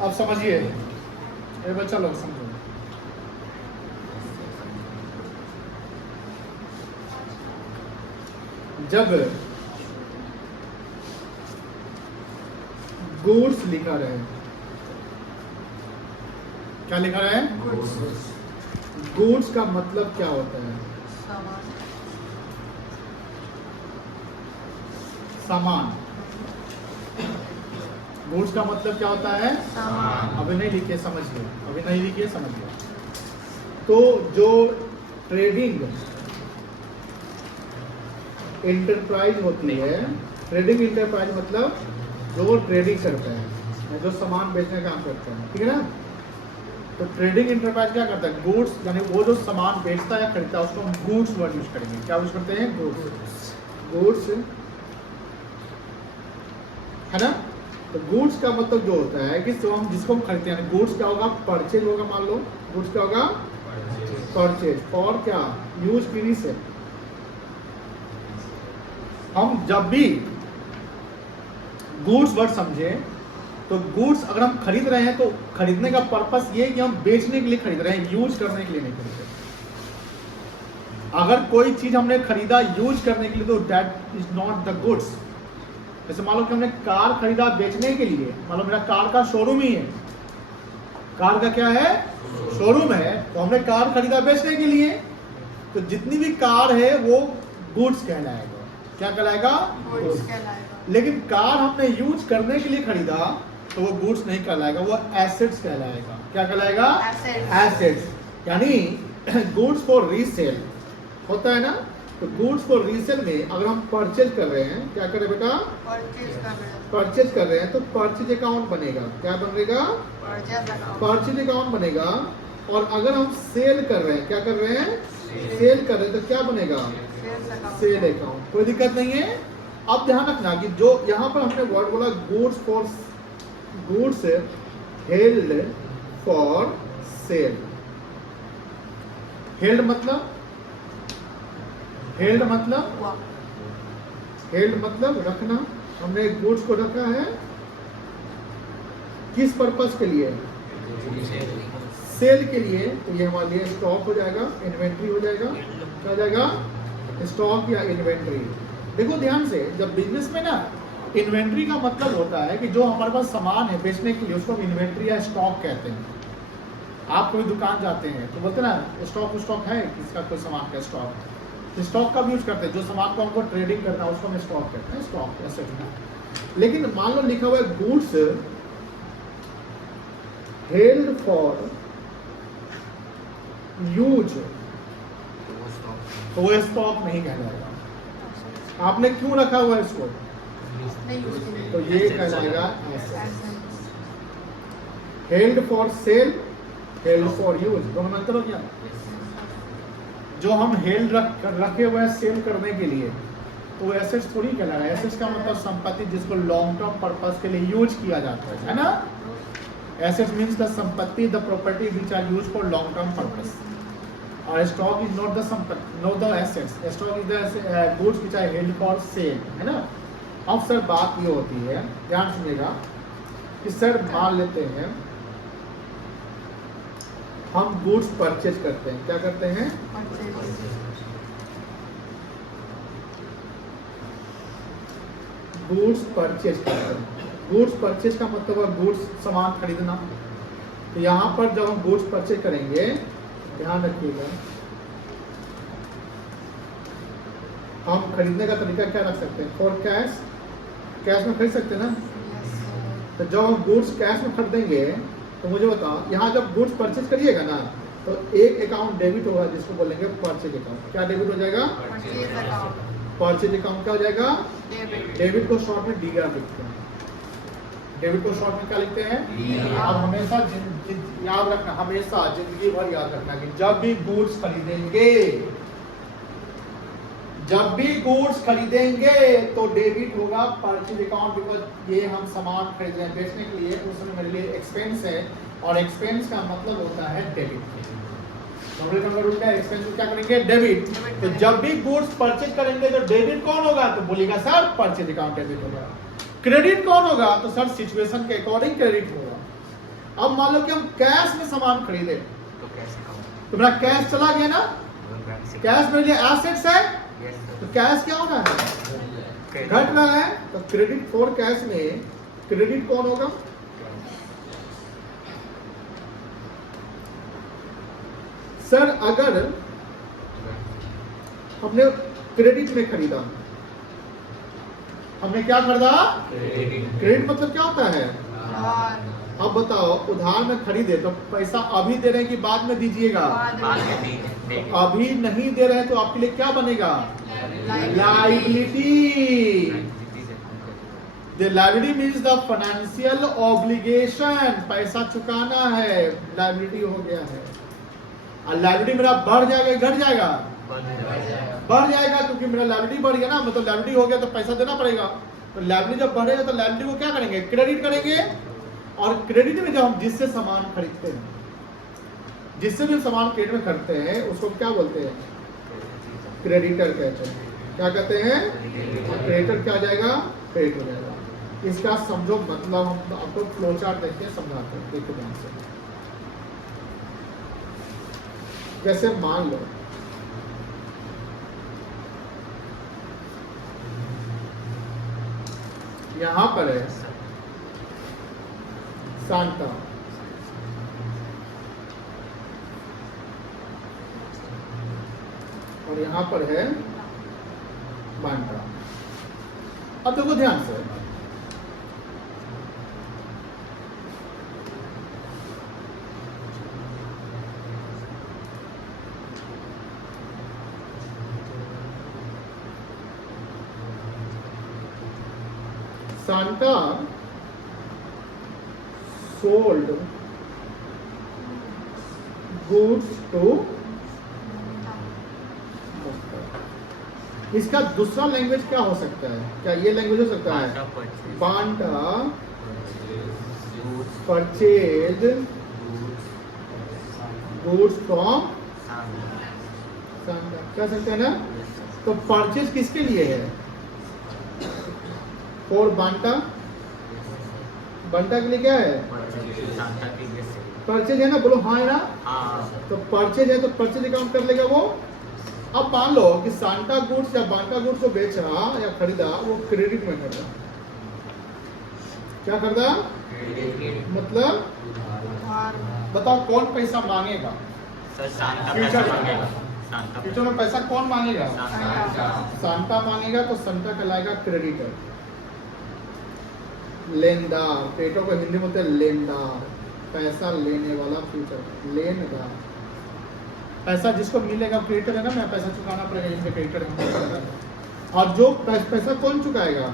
अब समझिए, ये बच्चा लोग समझो। जब गुड्स लिखा रहे, क्या लिखा रहे हैं? गुड्स का मतलब क्या होता है? सामान। गुड्स का मतलब क्या होता है? सामान। अभी नहीं लिखिए, समझिए, अभी नहीं लिखिए, समझिए। तो जो ट्रेडिंग इंटरप्राइज होती है, ट्रेडिंग इंटरप्राइज मतलब जो ट्रेडिंग करता है, जो सामान बेचने का काम करता है, ठीक है ना? तो ट्रेडिंग इंटरप्राइज क्या करता है? गुड्स, यानी वो जो सामान बेचता है या खरीदता है उसको हम गुड्स वर्ड यूज करेंगे। क्या यूज करते हैं? गुड्स। गुड्स है ना? तो गुड्स का मतलब जो होता है कि जो हम जिसको हम खरीदते हैं, गुड्स क्या होगा? परचेज होगा। मान लो गुड्स क्या होगा? परचेज। और क्या? यूज पीवी से। हम जब भी गुड्स वर्ड समझे तो गुड्स अगर हम खरीद रहे हैं तो खरीदने का पर्पस ये है कि हम बेचने के लिए खरीद रहे हैं, यूज करने के लिए नहीं खरीद रहे। अगर कोई चीज हमने खरीदा यूज करने के लिए तो that is not the goods. जैसे मान लो कि हमने कार खरीदा बेचने के लिए, मान लो मेरा कार का शोरूम ही है, कार का क्या है? शोरूम है, तो हमने कार खरीदा बेचने के लिए, तो जितनी भी कार है वो गुड्स कहलाएगा। क्या कहलाएगा? गुड्स कहलाएगा। लेकिन कार हमने यूज करने के लिए खरीदा तो वो गुड्स नहीं कहलाएगा, वो एसेट्स कहलाएगा। क्या कहलाएगा? एसेट्स। यानी गुड्स फॉर रीसेल होता है ना, तो गुड्स फॉर रीसेल में अगर हम परचेज कर रहे हैं, क्या कर रहे हैं बेटा? परचेज कर रहे हैं, तो परचेज अकाउंट बनेगा। क्या बनेगा? परचेज अकाउंट बनेगा। और अगर हम सेल कर रहे हैं, क्या कर रहे हैं? सेल कर रहे हैं, तो क्या बनेगा? Sale account. कोई दिक्कत नहीं है। अब ध्यान रखना कि जो यहाँ पर हमने वर्ड बोला goods for, goods held for cell. Held मतलब, हेल्ड मतलब, हेल्ड मतलब रखना। हमने गुड्स को रखा है किस पर्पस के लिए? सेल के लिए। तो ये हमारे लिए स्टॉक हो जाएगा, इन्वेंट्री हो जाएगा। क्या हो जाएगा? स्टॉक या इन्वेंट्री। देखो ध्यान से, जब बिजनेस में ना इन्वेंट्री का मतलब होता है कि जो हमारे पास सामान है बेचने के लिए, उसको हम इन्वेंट्री या स्टॉक कहते हैं। आप कोई दुकान जाते हैं तो बोलते हैं ना स्टॉक है, किसका कोई सामान का स्टॉक, स्टॉक का भी यूज करते हैं। जो सामान को हमको ट्रेडिंग करना है उसको हम स्टॉक कहते हैं, स्टॉक एसेट। लेकिन मान लो लिखा हुआ है गुड्स हेल्ड फॉर यूज, तो वो स्टॉक नहीं कहलाएगा। आपने क्यों रखा हुआ है इसको, तो ये कहलाएगा held for cell, held for use, दोनों में अंतर हो गया। जो हम हेल्ड रखे हुए हैं सेल करने के लिए, तो एसेट्स थोड़ी कहलाएगा। एसेट्स का मतलब संपत्ति जिसको लॉन्ग टर्म पर्पस के लिए यूज किया जाता है ना। एसेट्स मींस द संपत्ति, the property which are used for long term purpose. और स्टॉक इज नॉट द संपत्ति, not the assets, stock is the goods which are held for sale, है ना। अब सर बात ये होती है, ध्यान सुनिएगा, कि सर मान लेते हैं हम गुड्स परचेज करते हैं, क्या करते हैं, गुड्स परचेज करते हैं। गुड्स परचेज का मतलब है गुड्स सामान खरीदना। तो यहाँ पर जब हम गुड्स परचेज करेंगे, ध्यान रखिएगा, हम खरीदने का तरीका क्या रख सकते हैं, फॉर कैश, कैश में खरीद सकते हैं ना। तो जब हम गुड्स कैश में खरीदेंगे तो मुझे बताओ, यहाँ जब गुड्स परचेज करिएगा ना, तो एक अकाउंट डेबिट होगा जिसको बोलेंगे परचेज अकाउंट। क्या डेबिट हो जाएगा, परचेज अकाउंट। क्या हो जाएगा, डेबिट को शॉर्ट में डीआर लिखते हैं। डेबिट को शॉर्ट में क्या लिखते हैं, आप हमेशा याद रखना, हमेशा जिंदगी भर याद रखना कि जब भी गुड्स खरीदेंगे, जब भी गुड्स खरीदेंगे तो डेबिट होगा परचेज अकाउंट। बिकॉज ये हम सामान खरीद रहे हैं बेचने के लिए, उसमें मेरे लिए एक्सपेंस है, और एक्सपेंस का मतलब होता है डेबिट। एक्सपेंस क्या करेंगे, डेबिट। तो जब भी गुड्स परचेज करेंगे तो डेबिट कौन होगा, तो बोलिएगा सर परचेज अकाउंट डेबिट होगा। क्रेडिट कौन होगा, तो सर सिचुएशन के अकॉर्डिंग क्रेडिट होगा। अब मान लो कि हम कैश में सामान खरीदे, तो मेरा कैश चला गया ना, कैश मेरे लिए एसेट्स है, तो कैश क्या होना है, घट रहा है। तो क्रेडिट फॉर कैश में क्रेडिट कौन होगा, सर अगर हमने क्रेडिट में खरीदा, हमने क्या खरीदा, क्रेडिट मतलब क्या होता है, अब बताओ, उधार में खरीदे तो पैसा अभी दे रहे हैं कि बाद में दीजिएगा, तो अभी नहीं दे रहे हैं तो आपके लिए क्या बनेगा, liability. The liability means the financial obligation, पैसा चुकाना है, लायबिलिटी हो गया है। और लायबिलिटी मेरा बढ़ जाएगा, घट जाएगा, बढ़ जाएगा, क्योंकि मेरा लायबिलिटी बढ़ गया ना, मतलब लायबिलिटी हो गया तो पैसा देना पड़ेगा। तो लायबिलिटी जब बढ़ेगा तो लायबिलिटी को क्या करेंगे, क्रेडिट करेंगे। और क्रेडिट में जब हम जिससे सामान खरीदते हैं, जिससे भी सामान क्रेडिट में खरीदते हैं, उसको क्या बोलते हैं, क्रेडिटर कहते हैं। क्या कहते हैं, क्रेडिटर क्या आ जाएगा, क्रेडिट हो जाएगा। इसका समझो मतलब, हम आपको फ्लो चार्ट देखते हैं, समझाते हैं, देखो ध्यान से। जैसे मान लो यहां पर है सांता, और यहां पर है बांटा। अब देखो ध्यान से, Santa sold goods to इसका दूसरा लैंग्वेज क्या हो सकता है, क्या ये लैंग्वेज हो सकता है, बांटा परचेज गुड्स फ्रॉम सांता, कह सकते हैं ना। तो परचेज किसके लिए है, और बांटा, बांटा के लिए क्या है, परचेज है ना, बोलो हाँ है ना। तो परचेज है तो परचेज अकाउंट कर लेगा वो अब मान लो कि सांता गुड्स या बांका गुड्स को बेचा या खरीदा, वो क्रेडिट में कर रहा, क्या कर रहा, मतलब बताओ कौन पैसा मांगेगा? फ्यूचर में पैसा कौन मांगेगा? सांता मांगेगा, तो सांता कहलाएगा क्रेडिटर। लेनदार, क्रेडिटर को हिंदी में बोलते हैं लेनदार, पैसा लेने वाला फ्यूचर लेनदार। पैसा जिसको मिलेगा क्रेडिटर है ना, मैं पैसा चुकाना पड़ेगा, इनसे क्रेडिटर है। और जो पैसा कौन चुकाएगा?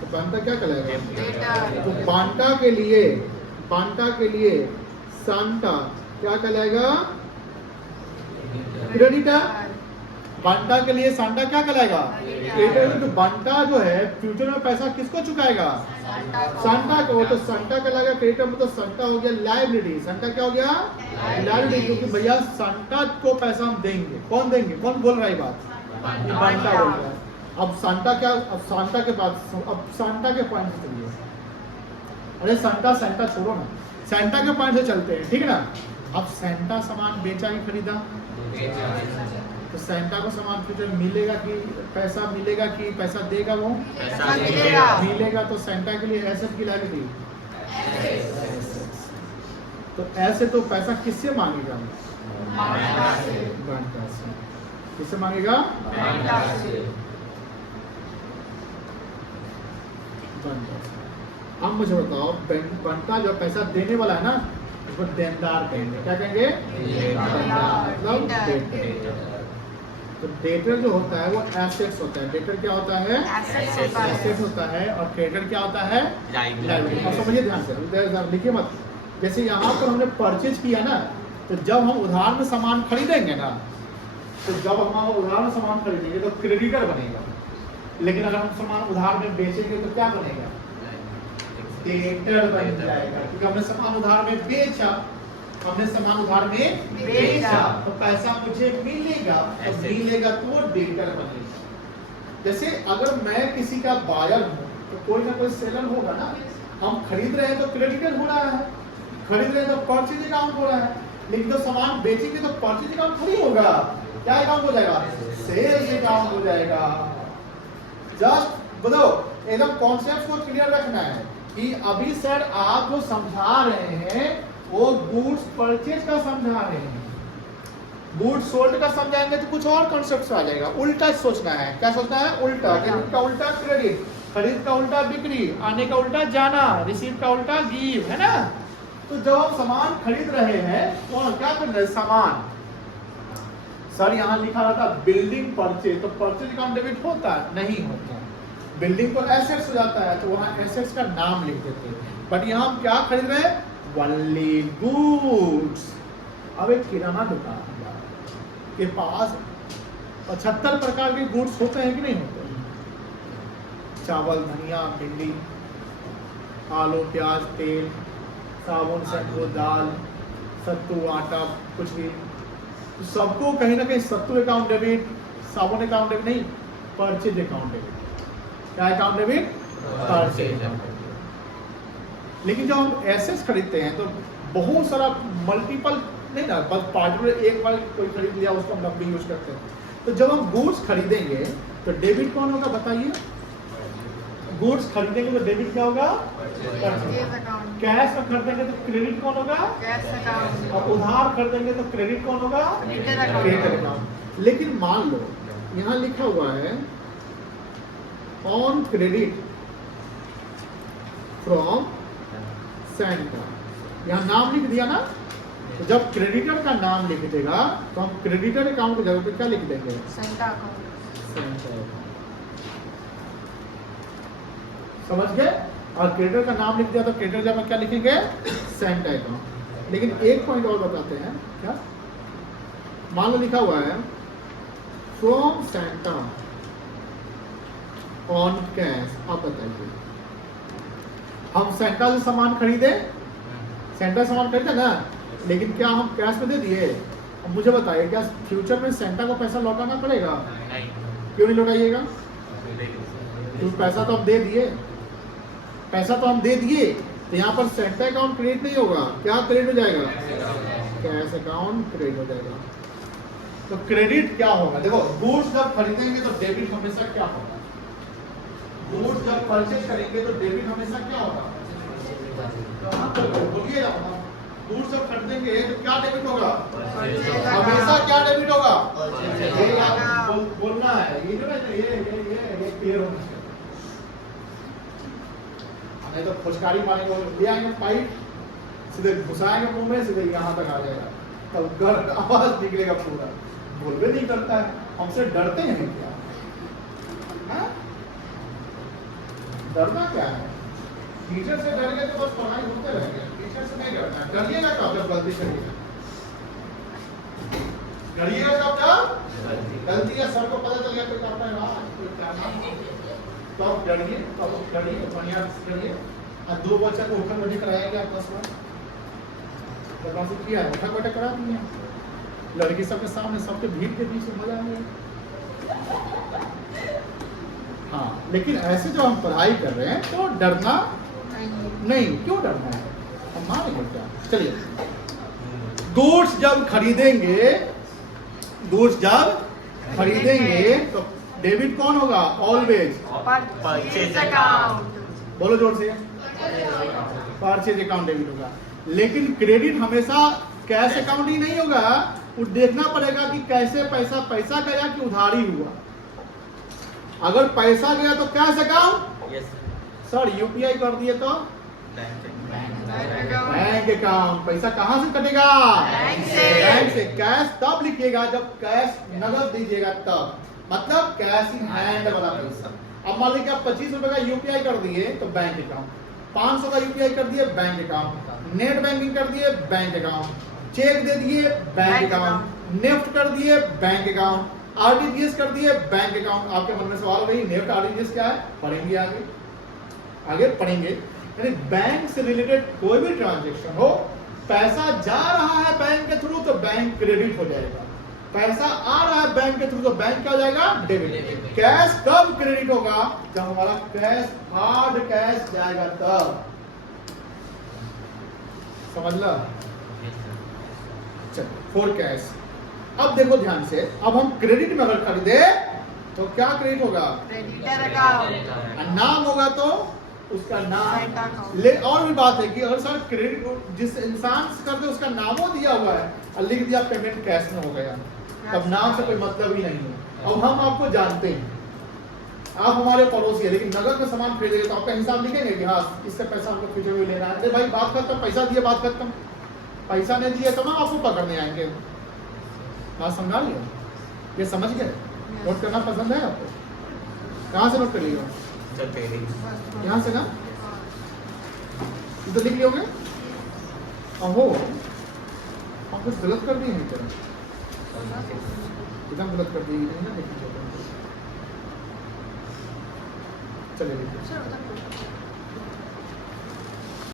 तो बांटा क्या कहलाएगा? तो बांटा के लिए सांता क्या कहलाएगा? क्रेडिटर। बांटा के लिए सांता क्या कहलाएगा? क्रेडिटर। तो बांटा जो है फ्यूचर में पैसा किसको चुकाएगा? सांता को। तो सांता कहलाएगा क्रेडिटर, मतलब सांता हो गया लायबिलिटी। सांता क्या हो गया? लायबिलिटी। क्योंकि भैया सांता को पैसा हम देंगे। कौन देंगे? कौन बोल रहा है बात? बांटा बोल रहा है। अब सांता क्या, अब सांता के बाद, अब सांता के पॉइंट से चलिए। अरे सांता छोड़ो ना, सांता के पॉइंट से चलते हैं, ठीक है ना। अब सांता सामान बेचा ही खरीदा, तो सांता को सामान फ्यूचर मिलेगा कि पैसा मिलेगा कि पैसा देगा? वो पैसा मिलेगा। तो सांता के लिए एसेट की लायबिलिटी, तो ऐसे तो पैसा किससे मांगेगा? बांटा से। किससे मांगेगा? बांटा से। अब मुझे बताओ, बांटा जो पैसा देने वाला है ना, उसको देनदार कहेंगे। क्या कहेंगे? मतलब डेटर। तो डेटर जो होता है वो एसेट्स होता है। डेटर क्या होता है? एसेट्स होता है। और क्रेडिटर क्या होता है? लायबिलिटी। अब समझिए ध्यान से, लिखिए मत। जैसे यहाँ पर हमने परचेज किया ना, तो जब हम उधार में सामान खरीदेंगे ना, तो जब हम उधार में सामान खरीदेंगे तो क्रेडिटर बनेगा। लेकिन अगर हम सामान उधार में बेचेंगे तो क्या बनेगा? डेटर बन जाएगा। क्योंकि हमने सामान उधार में बेचा, हमने सामान उधार में बेचा, तो पैसा मुझे मिलेगा, तो मिलेगा तो डेटर बनेगा। जैसे अगर मैं किसी का बायर हूँ तो कोई ना कोई सेलर होगा ना। हम खरीद रहे हैं तो क्रेडिटर हो रहा है, खरीद रहे हैं तो परचेज अकाउंट हो रहा है। लेकिन तो सामान बेचेंगे तो परचेज अकाउंट थोड़ी होगा। क्या अकाउंट हो जाएगा? सेल्स अकाउंट हो जाएगा। जस्ट बताओ, एकदम कॉन्सेप्ट को क्लियर रखना है कि अभी सर आप जो समझा रहे हैं वो गुड्स परचेज का समझा रहे हैं। गुड्स सोल्ड का समझाएंगे तो कुछ और कॉन्सेप्ट आ जाएगा। उल्टा सोचना है। क्या सोचना है? उल्टा। डेबिट का उल्टा क्रेडिट, खरीद का उल्टा बिक्री, आने का उल्टा जाना, रिसीव का उल्टा गिव, है ना। तो जब आप सामान खरीद रहे हैं तो क्या कर रहे हैं? सामान। सर यहाँ लिखा रहता बिल्डिंग परचेज, तो परचेज अकाउंट डेबिट होता है? नहीं होता। बिल्डिंग को एसेट्स हो जाता है, तो वहाँ एसेट्स का नाम लिख देते हैं। बट यहाँ हम क्या खरीद रहे हैं? Only goods. अब एक किराना दुकान के पास 75 प्रकार के गुड्स होते हैं कि नहीं होते? चावल, धनिया, भिंडी, आलू, प्याज, तेल, साबुन, शैम्पू, दाल, सत्तू, आटा, कुछ भी। तो सबको कहीं ना कहीं सत्तू अकाउंट डेबिट, साबुन अकाउंट डेबिट नहीं, परचेज अकाउंट डेबिट। क्या अकाउंट डेबिट? Purchase account. लेकिन जब हम एसेट्स खरीदते हैं तो बहुत सारा मल्टीपल नहीं ना, बस पार्टिकुलर एक बार कोई खरीद लिया उसको हम लंबी यूज करते हैं। तो जब हम गुड्स खरीदेंगे तो डेबिट कौन होगा? बताइए। गुड्स खरीदेंगे तो डेबिट क्या होगा? कैश में खरीदेंगे तो क्रेडिट कौन होगा? Cash account. और उधार खरीदेंगे तो क्रेडिट कौन होगा? Credit account. लेकिन मान लो यहाँ लिखा हुआ है ऑन क्रेडिट फ्रॉम सांता, यहाँ नाम लिख दिया ना। तो जब क्रेडिटर का नाम लिख देगा तो हम क्रेडिटर अकाउंट की जगह पे क्या लिख देंगे? Santa account. समझ गए? और क्रेडिटर का नाम लिख दिया तो क्रेडिटर जगह क्या लिखेंगे? Santa account. लेकिन एक पॉइंट और बताते हैं। क्या? मान लो लिखा हुआ है फ्रॉम सांता ऑन कैश। आप बताइए, हम सांता से सामान खरीदे, सांता सामान खरीदा ना, लेकिन क्या हम कैश में दे दिए? अब मुझे बताइए, क्या फ्यूचर में सांता को पैसा लौटाना पड़ेगा? नहीं। क्यों नहीं लौटाइएगा? क्योंकि पैसा तो हम दे दिए, पैसा तो हम दे दिए। तो यहाँ पर सांता अकाउंट क्रेडिट नहीं होगा। क्या क्रेडिट हो जाएगा? कैश अकाउंट क्रेडिट हो जाएगा। तो क्रेडिट क्या होगा? देखो गुड्स जब खरीदेंगे तो डेबिट हमेशा क्या होगा? गुड्स जब परचेज करेंगे तो डेबिट हमेशा क्या होगा? बोलिए गुड्स जब खरीदेंगे तो क्या डेबिट होगा? हमेशा क्या डेबिट होगा? ये आप बोलना है, ये जो है ये क्लियर होना चाहिए। नहीं तो फुचकारी मारेंगे, ले आएंगे पाइप सीधे घुसाएंगे मुंह में, सीधे यहाँ तक आ जाएगा, तब गर्द आवाज निकलेगा पूरा। बोलबे नहीं करता है, हमसे डरते हैं क्या? हाँ? डरना क्या है? टीचर से डर गए तो बस पढ़ाई होते रहेंगे, टीचर से नहीं डरना। डरिएगा कब? जब गलती करिएगा। डरिएगा कब? जब गलती है सर को पता चल गया कोई करता है, तो आप डरिए, बढ़िया डरिए। और 2 बच्चा को उठक बैठक कराएंगे आप 10 बार, बदमाश किया है, उठक बैठक करा दिए, लड़की सबके सामने, सबके भीड़ के बीच में मजा आएगा। हाँ, लेकिन ऐसे जो हम पढ़ाई कर रहे हैं तो डरना नहीं। क्यों डरना है? हम मानेंगे क्या? चलिए, गुड्स जब खरीदेंगे तो डेबिट कौन होगा? Always purchase account. बोलो जोर से, परचेज अकाउंट डेबिट होगा। लेकिन क्रेडिट हमेशा कैश अकाउंट ही नहीं होगा, वो देखना पड़ेगा कि कैसे पैसा गया कि उधारी हुआ। अगर पैसा गया तो कैश अकाउंट, सर यूपीआई कर दिए तो बैंक अकाउंट। पैसा कहां से कटेगा? बैंक से। कैश तब लिखिएगा जब कैश नगद दीजिएगा तब, मतलब कैश इन हैंड वाला पैसा। अब मान लीजिए आप 25 रुपए का यूपीआई कर दिए तो बैंक अकाउंट, 500 का यूपीआई कर दिए बैंक अकाउंट, नेट बैंकिंग कर दिए बैंक अकाउंट, चेक दे दिए बैंक अकाउंट, नेफ्ट कर दिए बैंक अकाउंट, आरटीजीएस कर दिए बैंक अकाउंट। आपके मन में सवाल हो गई नेफ्ट आरटीजीएस क्या है? पढ़ेंगे आगे पढ़ेंगे। यानी बैंक से रिलेटेड कोई भी ट्रांजैक्शन हो, पैसा जा रहा है बैंक के थ्रू तो बैंक क्रेडिट हो जाएगा, पैसा आ रहा है बैंक के थ्रू तो बैंक क्या हो जाएगा? डेबिट। कैश कब क्रेडिट होगा? जब हमारा कैश हार्ड कैश जाएगा तब। समझ लो? चलो, फॉर कैश। अब देखो ध्यान से, अब हम क्रेडिट में अगर खरीदे तो क्या क्रेडिट होगा? Creditor account. नाम होगा तो उसका नाम। ले और भी बात है कि अगर सर क्रेडिट जिस इंसान से करते उसका नामो दिया हुआ है और लिख दिया पेमेंट कैश में हो गया, तब नाम से कोई मतलब ही नहीं है। अब हम आपको जानते हैं, आप हमारे पड़ोसी है, लेकिन नगद में सामान खरीदेंगे तो आपका हिसाब लिखेंगे कि हाँ इससे पैसा हमको फ्यूचर में लेना है। भाई बात खत्म, पैसा दिए बात खत्म, पैसा नहीं दिए तो हम आपको पकड़ने आएंगे। बात समझा लिया? ये समझ गए? नोट करना पसंद है आपको? कहाँ से नोट कर लिया? यहाँ से ना, इधर लिख लियोगे? अहो, हम कुछ गलत कर दिए नहीं तरह, एकदम गलत कर दिए नहीं ना, देखिए चलिए।